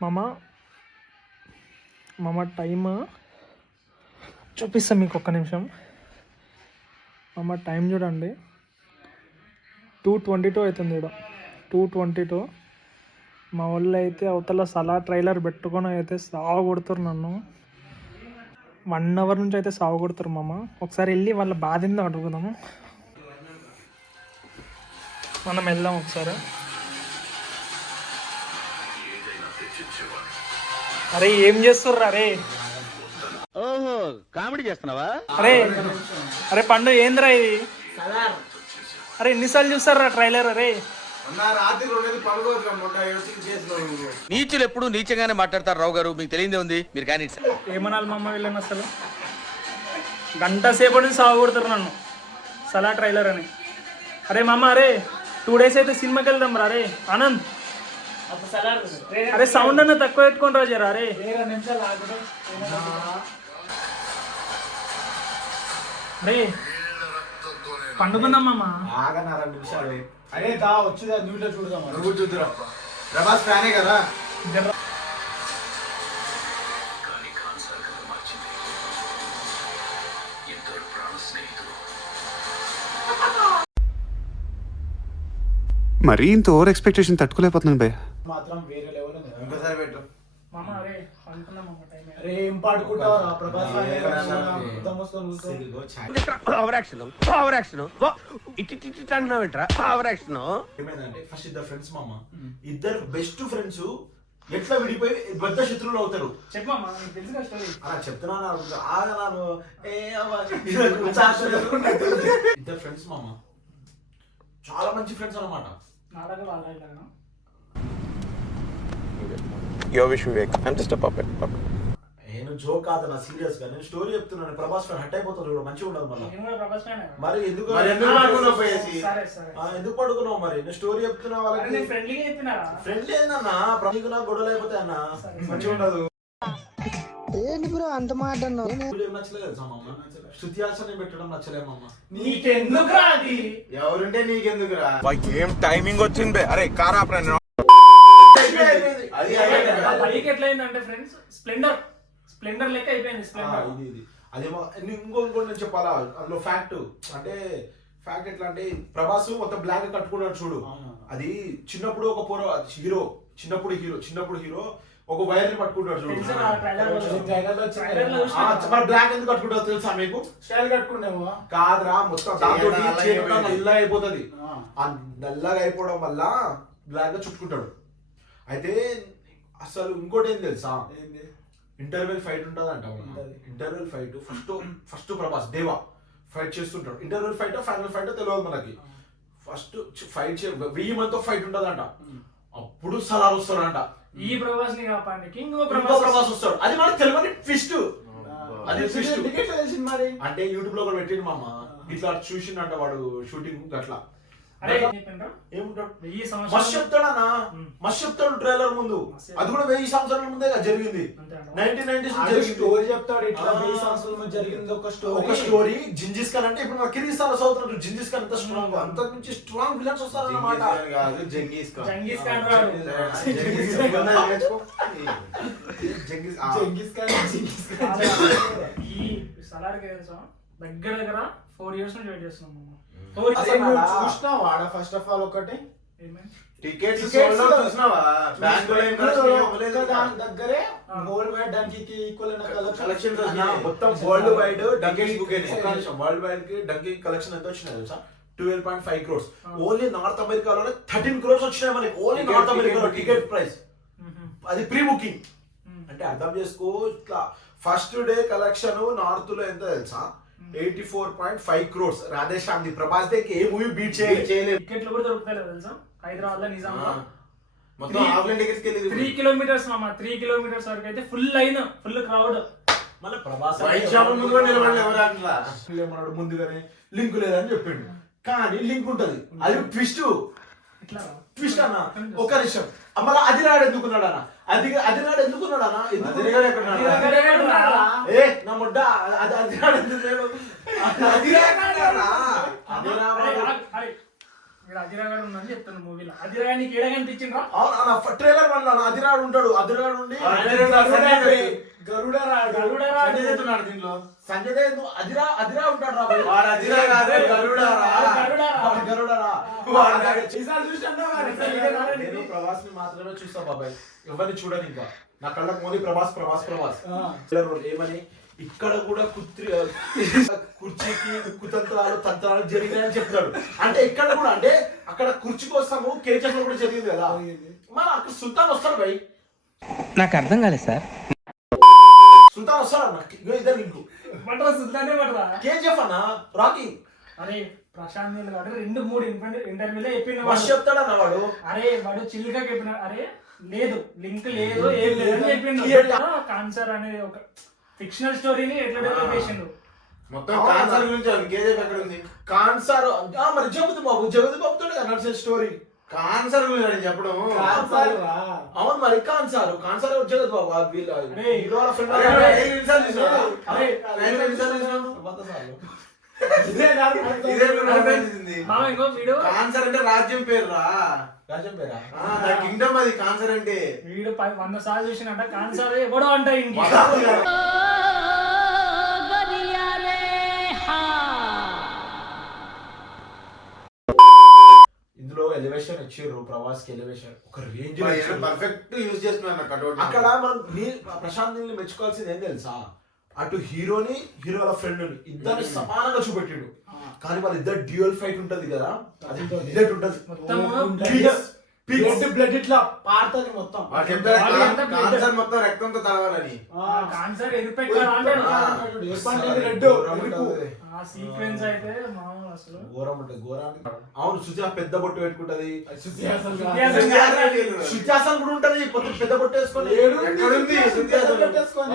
మామ మామ టైమ్ చూపిస్తాను మీకు ఒక్క నిమిషం. మామ టైం చూడండి, 2:22 అవుతుంది. ఇక్కడ 2:22. మా వాళ్ళు అయితే అవతల సలా ట్రైలర్ పెట్టుకొని అయితే సాగు కొడుతారు నన్ను. 1 అవర్ నుంచి అయితే సాగు కొడుతారు మామ. ఒకసారి వెళ్ళి వాళ్ళ బాధ ఏందో అడుగుదాము. మనం వెళ్దాం ఒకసారి. అరే ఏం చేస్తుర్రు? అరే ఓహో కామెడీ చేస్తున్నావా? అరే అరే పండు ఏంద్రా ఇది? అరే ఎన్నిసార్లు చూస్తారా ట్రైలర్? అరే నీచులు ఎప్పుడు నీచంగానే మాట్లాడతారు రావు గారు, మీకు తెలియదే ఉంది. మీరు కానీ ఏమనాలి మా అమ్మ వీళ్ళని? అసలు గంట సేపటి నుంచి సాగు కొడుతారు నన్ను సలా ట్రైలర్ అని. అరే మామ, అరే 2 days అయితే సినిమాకి వెళ్దాం రా. అరే ఆనంద్, అరే సౌండ్ అన్న తక్కువ పెట్టుకొని రాజారా. అరే అరే పండుకున్నాం మామ. అరే దా వచ్చిందా న్యూలో చూడదాం. నువ్వు చూద్దురా, ప్రభాస్ ఫ్యానే కదా. మరీ ఇంత ఓవర్ ఎక్స్పెక్టేషన్ తట్టుకోలేకపోతున్నాను భయ్య. మాత్రం వేరే లెవెల్ ఉంది. ఇంకోసారి పెట్టు మామ. అరే పండుకున్నాం మామ. టైం అరే ఏం పాడుకుంటావురా ప్రభాస్ ఫ్యానే కదా. ఏమైందంటే ఫస్ట్ ఇద్దరు ఫ్రెండ్స్ మామ, ఇద్దరు బెస్ట్ ఫ్రెండ్స్ ఎట్లా విడిపోయి పెద్ద శత్రువులు అవుతారు. చెప్పమ్మా, నీకు తెలుసు స్టోరీ. అలా చెప్తున్నాను ఆగనాను. ఇద్దరు ఫ్రెండ్స్ మామ, చాలా మంచి ఫ్రెండ్స్ అన్నమాట. నేను జోక్ కాదు నా, సీరియస్ గా నేను స్టోరీ చెప్తున్నాను. ప్రభాస్ ఫ్యాన్ హట్ అయిపోతారు కూడా, మంచిగా ఉండదు మళ్ళీ. మరి ఎందుకు ఎందుకు పడుకున్నావు? మరి నేను స్టోరీ చెప్తున్నా వాళ్ళకి. ఫ్రెండ్లీ ఏందన్నా, నీకు నాకు గొడవలు అయిపోతాయి అన్న, మంచిగా ఉండదు. ఏంటి బ్రో అంత మాట నచ్చలేదు శృతి హాసన్ పెట్టడం నచ్చలేమమ్మ. నీకెందుకు అది? ఎవరుంటే నీకెందుకురా? ఏం టైమింగ్ వచ్చింది. అరే కారా బైక్ ఎట్లయిందంటే ఫ్రెండ్స్, స్ప్లెండర్ లెక్క అయిపోయింది. స్ప్లెండర్ ఇది అదేమో ఇంకోటి నేను చెప్పాలా అందులో ఫ్యాక్ట్ అంటే, ఫ్యాక్ట్ ఎట్లా అంటే ప్రభాస్ మొత్తం బ్లాక్ కట్టుకున్నాడు చూడు. అది చిన్నప్పుడు ఒక హీరో, చిన్నప్పుడు హీరో ఒక వైర్ ని పట్టుకుంటాడు చూడు. బ్లాక్ ఎందుకు కట్టుకుంటావు తెలుసా మీకు? స్టైల్ కట్టుకుంటాము కాదురా, మొత్తం దాంతో నల్లగా అయిపోతుంది. ఆ నల్లగా అయిపోవడం వల్ల బ్లాక్ గా చుట్టుకుంటాడు. అయితే అసలు ఇంకోటి ఏం తెలుసా, ఇంటర్వెల్ ఫైట్ ఉంటుంది అంట. ఇంటర్వెల్ ఫైట్ ఫస్ట్ ప్రభాస్ దేవా ఫైట్ చేస్తుంటాడు. ఇంటర్వెల్ ఫైట్ ఫైనల్ ఫైట్ తెలియదు మనకి. ఫస్ట్ ఫైట్ 1000 మందితో ఫైట్ ఉంటదంట. అప్పుడు సలార్ వస్తాడంట. ఈ ప్రభాస్ ని కాపాడి ప్రభాస్ వస్తాడు. అది మనకు తెలియని ట్విస్ట్. అది ట్విస్ట్ అంటే యూట్యూబ్ లో కూడా పెట్టిండు మా అమ్మ. ఇట్లా చూసిండంట వాడు షూటింగ్ అట్లా. మస్తు చెప్తాడు ట్రైలర్ ముందు. అది కూడా 1000 సంవత్సరాల ముందే జరిగింది. 1990s స్టోరీ చెప్తాడు. ఇట్లా 1000 సంవత్సరాల ముందు జరిగింది ఒక స్టోరీ. జింజిస్ ఖాన్ అంటే ఇప్పుడు కిర్గిస్థాన్ లో చదువుతున్నాడు. జింజిస్ ఖాన్ ఎంత స్ట్రాంగ్, అంత నుంచి స్ట్రాంగ్ విలన్స్ వస్తారన్నమాట. జంగీస్ ఖాన్ ఈ సలార్ దగ్గర 4 years నుంచి వెయిట్ చేస్తున్నాం. చూసినావా ఫస్ట్ ఆఫ్ ఆల్ ఒకటి టికెట్స్ చూసినావా? దగ్గరే వరల్డ్ వైడ్ డంకీ కి ఈక్వల్ అయిన కలెక్షన్ మొత్తం world wide donkey world wide కి డంకీ కలెక్షన్ ఎంత వచ్చినాయి తెలుసా? 12.5 crores. ఓన్లీ నార్త్ అమెరికాలోనే 13 crores వచ్చినాయి మనకి. ఓన్లీ నార్త్ అమెరికాలో టికెట్ ప్రైస్. అది ప్రీ బుకింగ్ అంటే అర్థం చేసుకో. ఇట్లా ఫస్ట్ డే కలెక్షన్ నార్త్ లో ఎంత తెలుసా? 84.5 crores. Radhe Shyam Prabhas they A movie beat చేయలేదు. టికెట్లు కూడా దొరుకుతాయి తెలుసా? హైదరాబాద్ లో నిజాంలో మొత్తం ఆఫ్లైన్ టికెట్స్ కి 3 kilometers మామ. 3 kilometers వరకు అయితే ఫుల్ లైన్, ఫుల్ క్రౌడ్. మళ్ళీ ప్రభాస్ ఏమన్నాడు ముందుగానే లింక్ లేదని చెప్పిండు. కానీ లింక్ ఉంటది. అది ట్విస్ట్. ట్విస్ట్ అన్న ఒక నిమిషం. మళ్ళీ అది రాడు ఎందుకున్నాడు అన్న? అది రాడు ఎందుకున్నాడు అన్న? ఏ నా ముడ్డ అది రాడు ఎందుకు? మీరు అదిరాగాడు ఉందని చెప్తాను మూవీలో. అదిరాగా నీకు ఏడా కనిపించిండ్రా? ట్రైలర్ వన్ అదిరాడు ఉంటాడు. అదిరాడు ఉండి సంజయ్ దత్ ఉన్నాడు దీంట్లో. సంజయ్ దత్ అదిరా ఉంటాడు రా భయ్. వాడు అదిరా కాదు, గరుడారా. వాడు గరుడరా. ఈసారి చూసినా నేను ప్రభాస్ ని మాత్రమే చూస్తా బాబాయ్, ఎవరిని చూడను ఇంకా. నా కళ్ళకు మోని ప్రభాస్ ప్రభాస్ ప్రభాస్ ఏమని ఇక్కడ కూడా కుర్చీకి కుతంత్రాలు తంత్రాలు జరిగినాయని చెప్తాడు. అంటే ఇక్కడ కూడా అంటే అక్కడ కుర్చీ కోసము కేజీఎఫ్ లో కూడా జరిగింది కదా, మన అక్కడ సుల్తాన్ వస్తాడు భయ్. నాకు అర్థం కాలేదు సార్. సుల్తాన్ వస్తాడు అన్న, ఇద్దరు ఇంకు బట్రా సుల్తానే బట్రా. కేజీఎఫ్ అన్న రాకీ. అరే ప్రశాంత్ నీల్ గారు 2-3 ఇంటర్వ్యూలో చెప్పిన ఫస్ట్ చెప్తాడన్న వాడు. అరే వాడు చిల్లుగా చెప్పిన అరే లేదు లింక్ లేదు ఏం లేదు అని చెప్పిండు. కాన్సర్ అనేది ఒక ఫిక్షనల్ స్టోరీని ఎట్లా డెవలప్ చేసిండు. మొత్తం కాన్సర్ గురించి కేజీఎఫ్ ఎక్కడ ఉంది? కాన్సర్ మరి జగతి బాబుతో నడిచే స్టోరీ. కాన్సర్ గురించి అని చెప్పడం. అవును మరి కాన్సర్ జగత్ బాబు వీళ్ళ హీరోల ఫ్రెండ్. మామ ఇంకో వీడు కాన్సర్ అంటే రాజ్యం పేరు రా. రాజ్యం పేరా? కింగ్డమ్ అది కాన్సర్ అంటే. వీడు 100 సార్లు చూసినట్ట కాన్సర్ ఎవడో అంట ఇంక. ఇందులో ఎలివేషన్ ఇచ్చారు ప్రభాస్ కి. ఎలివేషన్ ఒక రేంజ్ పర్ఫెక్ట్ యూజ్ చేస్తున్నాను అక్కడ మనం ప్రశాంత్ నీల్ మెచ్చుకోవాల్సింది ఏం తెలుసా, అటు హీరోని హీరోల ఫ్రెండ్ ని ఇద్దరిని సమానంగా చూపెట్టాడు. కానీ వాళ్ళ ఇద్దరు డ్యూయల్ ఫైట్ ఉంటది కదా, అది ఇదట్ ఉంటది. బ్లడ్ ఇట్లా పారుతుంది మొత్తం. కాన్సర్ మొత్తం రక్తంతో తడవాలని. కాన్సర్ ఎరిపెట్టాలంటే రెడ్ ఆ సీక్వెన్స్ అయితే మామూలు అసలు ఘోరం ఉంటుంది ఘోరాన్ని. అవును శృతి పెద్ద బొట్టు పెట్టుకుంటది. శృతి హాసన్ కూడా ఉంటది పెద్ద బొట్టు వేసుకొని. ఎక్కడుంది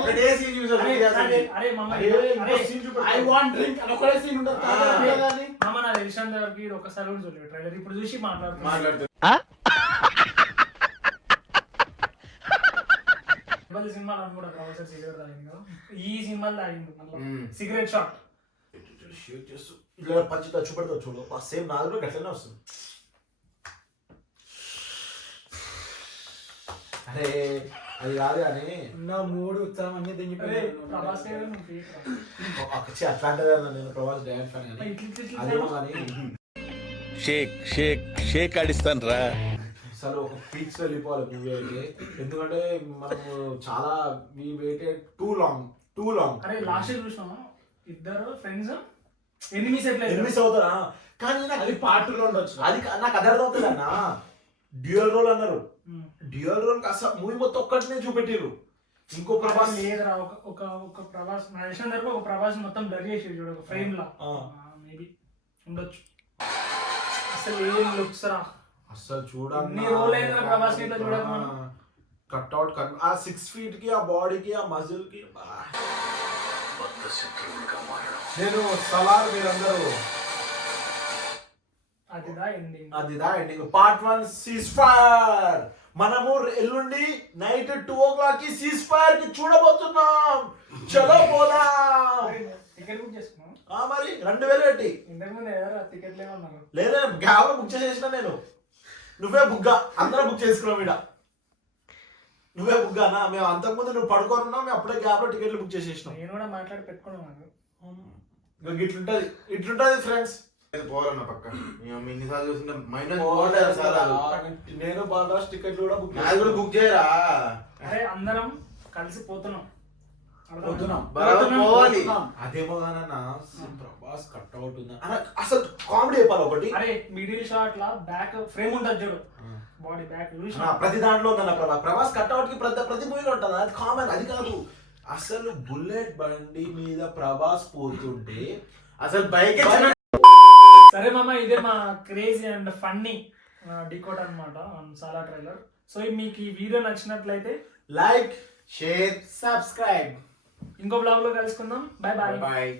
ఒకటే సీన్ చూసారు. అరే మమ్మ ఐ వాంట్ డ్రింక్ అని ఒకటే సీన్ ఉంటుంది. మమ్మ నా రిషాంత్ గారికి ఒకసారి కూడా చూడలేదు ట్రైలర్, ఇప్పుడు చూసి మాట్లాడుతున్నాను. సినిమాలు అని కూడా ప్రొఫెసర్ సిగరెట్ తాగింది కదా, ఈ సినిమాలు తాగింది మళ్ళీ సిగరెట్ షాట్ ఇట్లా పంచి చూపెడతా చూడు, సేమ్ నాది కూడా గట్లనే వస్తుంది. అరే అది కాదు కానీ నా మూడు ఉత్సాహం అన్ని ప్రభాస్ అట్లాంటిదే నేను ప్రభాస్ డాన్స్ ఫ్యాన్ కానీ అదేమో కానీ షేక్ షేక్ షేక్ ఆడిస్తాను రా. అసలు ఒక పీక్స్ వెళ్ళిపోవాలి మూవీ అయితే, ఎందుకంటే మనము చాలా వీ వెయిటెడ్ టూ లాంగ్. అరే లాస్ట్ చూసాము ఇద్దరు ఫ్రెండ్స్ ఎనిమిస్ అవుతారా, కానీ నాకు అది పార్ట్ 2 లో ఉండొచ్చు. అది నాకు అది అర్థమవుతుంది అన్న. డ్యూయల్ రోల్ అన్నారు, డ్యూయల్ రోల్ అసలు మూవీ మొత్తం ఒక్కటినే చూపెట్టిరు. ఇంకో ప్రభాస్ లేదురా, ఒక ప్రభాస్ నా విషయం దగ్గర ఒక ప్రభాస్ మొత్తం బ్లర్ చేసి చూడు ఒక ఫ్రేమ్ లా మేబీ ఉండొచ్చు. అసలు ఏం లుక్స్ రా అసలు చూడండి ప్రభాస్ ఇట్లా చూడక కట్అవుట్ ఆ 6 feet కి ఆ బాడీకి ఆ మజిల్ కి. నేను సలార్ మీరందరూ అదిదా ఎండింగ్ పార్ట్ 1 సీజ్ ఫైర్. మనము ఎల్లుండి నైట్ 2 o'clock కి సీజ్ ఫైర్ కి చూడబోతున్నాం. చలో పోదాం. టికెట్ బుక్ చేసుకున్నాం మరి 2000 పెట్టి. ఇంతకు ముందు టికెట్లు ఏమన్నారు? లేదా గ్యాప్ బుక్ చేసేసిన నేను. నువ్వే బుగ్గా అందరూ బుక్ చేసుకున్నాం ఈడ. నువ్వే బుగ్గానా? మేము అంతకుముందు నువ్వు పడుకొని ఉన్నావు, మేము అప్పుడే గ్యాప్ లో టికెట్లు బుక్ చేసేసినాం. నేను కూడా మాట్లాడి పెట్టుకున్నాను. ఇట్లుంటది ఫ్రెండ్స్. పోవాలన్న పక్క ఇన్నిసార్లు చూస్తుంటే నేను బాలరాజ్ టికెట్లు కూడా బుక్ చేయరా. అరే అందరం కలిసి పోతున్నాం. అదేమో కానన్నా ప్రభాస్ కట్అవుట్ ఉందా అసలు కామెడీ చెప్పాలి ఒకటి. అరే మిడిల్ షాట్ లా బ్యాక్ ఫ్రేమ్ ఉంటుంది చూడు, బాడీ బ్యాక్ ప్రతి దాంట్లో ఉందన్న ప్రభాస్ కట్అవుట్ కి ప్రతి మూవీలో ఉంటుంది. అది కామన్. అది కాదు అసలు బుల్లెట్ బండి మీద ప్రభాస్ పోతుంటే అసలు బైక్. సరే మామ, ఇదే మా క్రేజీ అండ్ ఫన్నీ డికోడ్ అన్నమాట సాలా ట్రైలర్. సో మీకు ఈ వీడియో నచ్చినట్లయితే లైక్ షేర్ సబ్స్క్రైబ్. ఇంకో బ్లాగ్ లో కలుసుకుందాం. Bye bye.